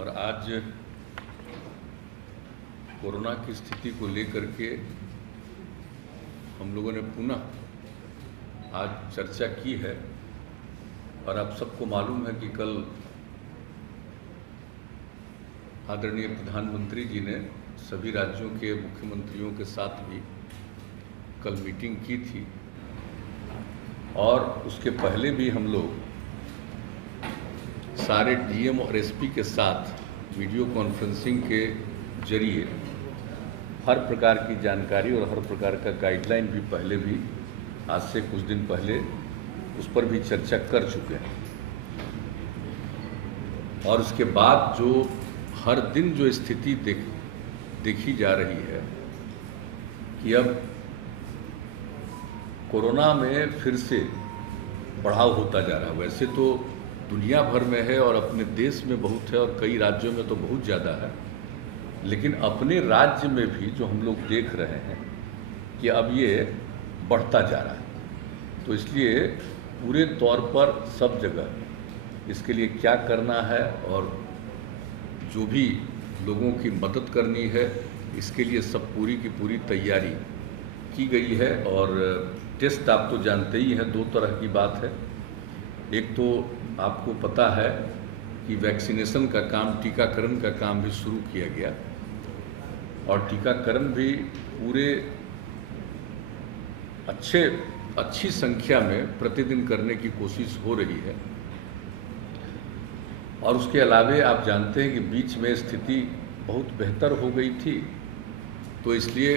और आज कोरोना की स्थिति को लेकर के हम लोगों ने पुनः आज चर्चा की है। और आप सबको मालूम है कि कल आदरणीय प्रधानमंत्री जी ने सभी राज्यों के मुख्यमंत्रियों के साथ भी कल मीटिंग की थी, और उसके पहले भी हम लोग सारे डीएम और एसपी के साथ वीडियो कॉन्फ्रेंसिंग के जरिए हर प्रकार की जानकारी और हर प्रकार का गाइडलाइन भी पहले भी आज से कुछ दिन पहले उस पर भी चर्चा कर चुके हैं। और उसके बाद जो हर दिन जो स्थिति देखी जा रही है कि अब कोरोना में फिर से बढ़ाव होता जा रहा है। वैसे तो दुनिया भर में है और अपने देश में बहुत है और कई राज्यों में तो बहुत ज़्यादा है, लेकिन अपने राज्य में भी जो हम लोग देख रहे हैं कि अब ये बढ़ता जा रहा है। तो इसलिए पूरे तौर पर सब जगह इसके लिए क्या करना है और जो भी लोगों की मदद करनी है, इसके लिए सब पूरी की पूरी तैयारी की गई है। और टेस्ट आप तो जानते ही हैं, दो तरह की बात है। एक तो आपको पता है कि वैक्सीनेशन का काम, टीकाकरण का काम भी शुरू किया गया, और टीकाकरण भी पूरे अच्छी संख्या में प्रतिदिन करने की कोशिश हो रही है। और उसके अलावे आप जानते हैं कि बीच में स्थिति बहुत बेहतर हो गई थी, तो इसलिए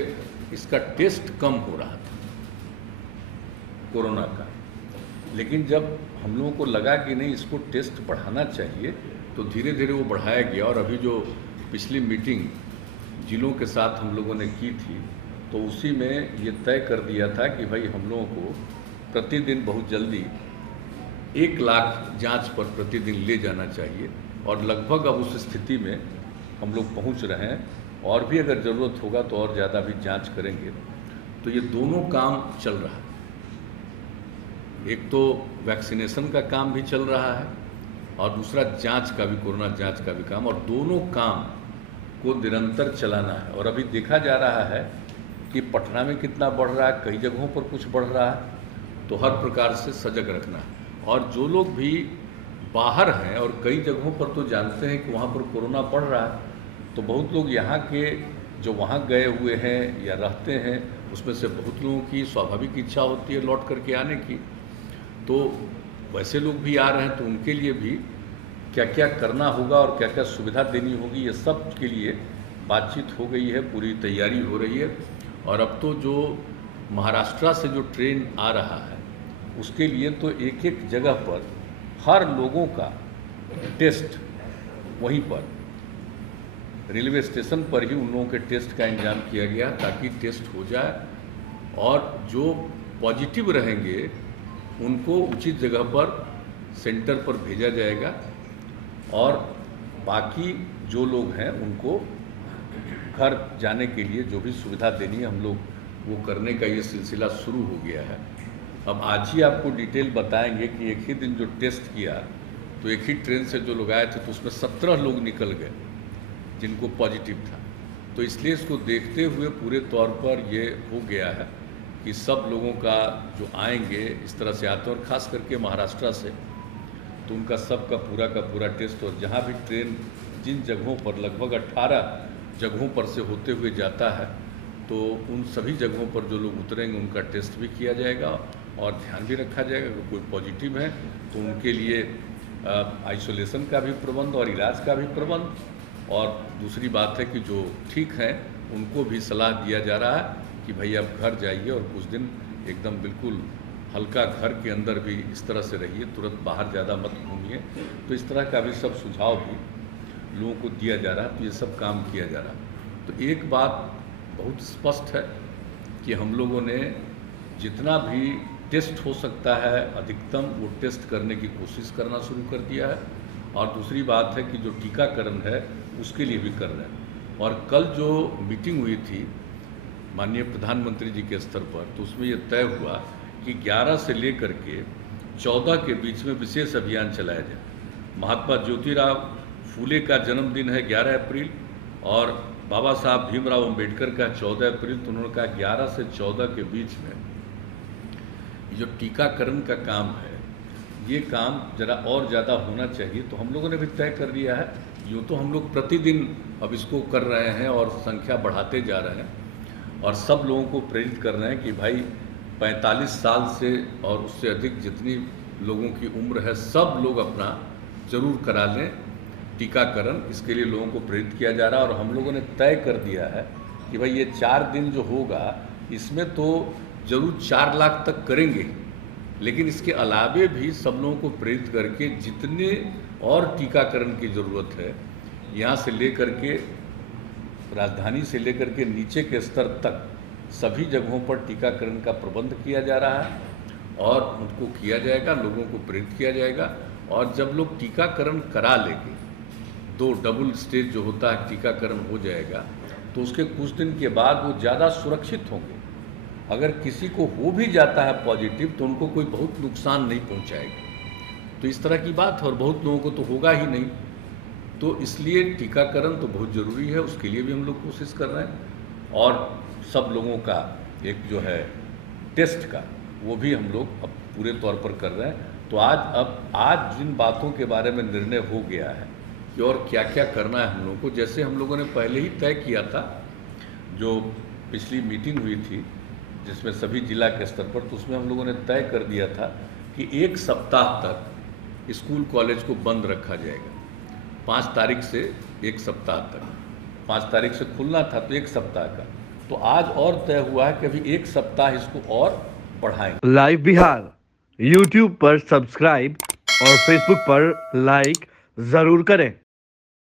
इसका टेस्ट कम हो रहा था कोरोना का। लेकिन जब हम लोगों को लगा कि नहीं, इसको टेस्ट बढ़ाना चाहिए, तो धीरे धीरे वो बढ़ाया गया। और अभी जो पिछली मीटिंग जिलों के साथ हम लोगों ने की थी, तो उसी में ये तय कर दिया था कि भाई हम लोगों को प्रतिदिन बहुत जल्दी 1 लाख जांच पर प्रतिदिन ले जाना चाहिए। और लगभग अब उस स्थिति में हम लोग पहुंच रहे हैं, और भी अगर ज़रूरत होगा तो और ज़्यादा भी जांच करेंगे। तो ये दोनों काम चल रहा है। एक तो वैक्सीनेशन का काम भी चल रहा है और दूसरा जांच का भी, कोरोना जांच का भी काम, और दोनों काम को निरंतर चलाना है। और अभी देखा जा रहा है कि पटना में कितना बढ़ रहा है, कई जगहों पर कुछ बढ़ रहा है, तो हर प्रकार से सजग रखना है। और जो लोग भी बाहर हैं और कई जगहों पर तो जानते हैं कि वहाँ पर कोरोना बढ़ रहा है, तो बहुत लोग यहाँ के जो वहाँ गए हुए हैं या रहते हैं, उसमें से बहुत लोगों की स्वाभाविक इच्छा होती है लौट करके आने की। तो वैसे लोग भी आ रहे हैं, तो उनके लिए भी क्या क्या करना होगा और क्या क्या सुविधा देनी होगी, ये सब के लिए बातचीत हो गई है, पूरी तैयारी हो रही है। और अब तो जो महाराष्ट्र से जो ट्रेन आ रहा है, उसके लिए तो एक एक जगह पर हर लोगों का टेस्ट वहीं पर रेलवे स्टेशन पर ही उन लोगों के टेस्ट का इंतजाम किया गया, ताकि टेस्ट हो जाए और जो पॉजिटिव रहेंगे उनको उचित जगह पर सेंटर पर भेजा जाएगा, और बाकी जो लोग हैं उनको घर जाने के लिए जो भी सुविधा देनी है, हम लोग वो करने का ये सिलसिला शुरू हो गया है। अब आज ही आपको डिटेल बताएंगे कि एक ही दिन जो टेस्ट किया, तो एक ही ट्रेन से जो लोग आए थे, तो उसमें 17 लोग निकल गए जिनको पॉजिटिव था। तो इसलिए इसको देखते हुए पूरे तौर पर ये हो गया है कि सब लोगों का जो आएंगे इस तरह से आते हैं, और ख़ास करके महाराष्ट्र से, तो उनका सबका का पूरा टेस्ट। और जहाँ भी ट्रेन जिन जगहों पर लगभग 18 जगहों पर से होते हुए जाता है, तो उन सभी जगहों पर जो लोग उतरेंगे उनका टेस्ट भी किया जाएगा, और ध्यान भी रखा जाएगा अगर कोई पॉजिटिव है तो उनके लिए आइसोलेशन का भी प्रबंध और इलाज का भी प्रबंध। और दूसरी बात है कि जो ठीक हैं उनको भी सलाह दिया जा रहा है कि भाई आप घर जाइए और कुछ दिन एकदम बिल्कुल हल्का घर के अंदर भी इस तरह से रहिए, तुरंत बाहर ज़्यादा मत घूमिए। तो इस तरह का भी सब सुझाव भी लोगों को दिया जा रहा है, तो ये सब काम किया जा रहा है। तो एक बात बहुत स्पष्ट है कि हम लोगों ने जितना भी टेस्ट हो सकता है अधिकतम, वो टेस्ट करने की कोशिश करना शुरू कर दिया है। और दूसरी बात है कि जो टीकाकरण है उसके लिए भी कर रहे हैं। और कल जो मीटिंग हुई थी माननीय प्रधानमंत्री जी के स्तर पर, तो उसमें ये तय हुआ कि 11 से लेकर के 14 के बीच में विशेष अभियान चलाया जाए। महात्मा ज्योतिराव फूले का जन्मदिन है 11 अप्रैल और बाबा साहब भीमराव अंबेडकर का 14 अप्रैल, तो उन्होंने कहा 11 से 14 के बीच में जो टीकाकरण का काम है ये काम जरा और ज़्यादा होना चाहिए। तो हम लोगों ने भी तय कर लिया है, यूँ तो हम लोग प्रतिदिन अब इसको कर रहे हैं और संख्या बढ़ाते जा रहे हैं और सब लोगों को प्रेरित कर रहे हैं कि भाई 45 साल से और उससे अधिक जितनी लोगों की उम्र है सब लोग अपना ज़रूर करा लें टीकाकरण। इसके लिए लोगों को प्रेरित किया जा रहा है और हम लोगों ने तय कर दिया है कि भाई ये 4 दिन जो होगा इसमें तो ज़रूर 4 लाख तक करेंगे, लेकिन इसके अलावे भी सब लोगों को प्रेरित करके जितने और टीकाकरण की ज़रूरत है यहाँ से लेकर के राजधानी से लेकर के नीचे के स्तर तक सभी जगहों पर टीकाकरण का प्रबंध किया जा रहा है और उनको किया जाएगा, लोगों को प्रेरित किया जाएगा। और जब लोग टीकाकरण करा लेंगे, 2 डबल स्टेज जो होता है टीकाकरण हो जाएगा, तो उसके कुछ दिन के बाद वो ज़्यादा सुरक्षित होंगे। अगर किसी को हो भी जाता है पॉजिटिव तो उनको कोई बहुत नुकसान नहीं पहुंचाएगा। तो इस तरह की बात है और बहुत लोगों को तो होगा ही नहीं। तो इसलिए टीकाकरण तो बहुत ज़रूरी है, उसके लिए भी हम लोग कोशिश कर रहे हैं और सब लोगों का एक जो है टेस्ट का वो भी हम लोग अब पूरे तौर पर कर रहे हैं। तो आज जिन बातों के बारे में निर्णय हो गया है कि और क्या क्या करना है हम लोगों को, जैसे हम लोगों ने पहले ही तय किया था, जो पिछली मीटिंग हुई थी जिसमें सभी जिला के स्तर पर, तो उसमें हम लोगों ने तय कर दिया था कि 1 सप्ताह तक स्कूल कॉलेज को बंद रखा जाएगा। 5 तारीख से 1 सप्ताह तक, 5 तारीख से खुलना था तो 1 सप्ताह का, तो आज और तय हुआ है कि अभी 1 सप्ताह इसको और बढ़ाएंगे। लाइव बिहार YouTube पर सब्सक्राइब और Facebook पर लाइक जरूर करें।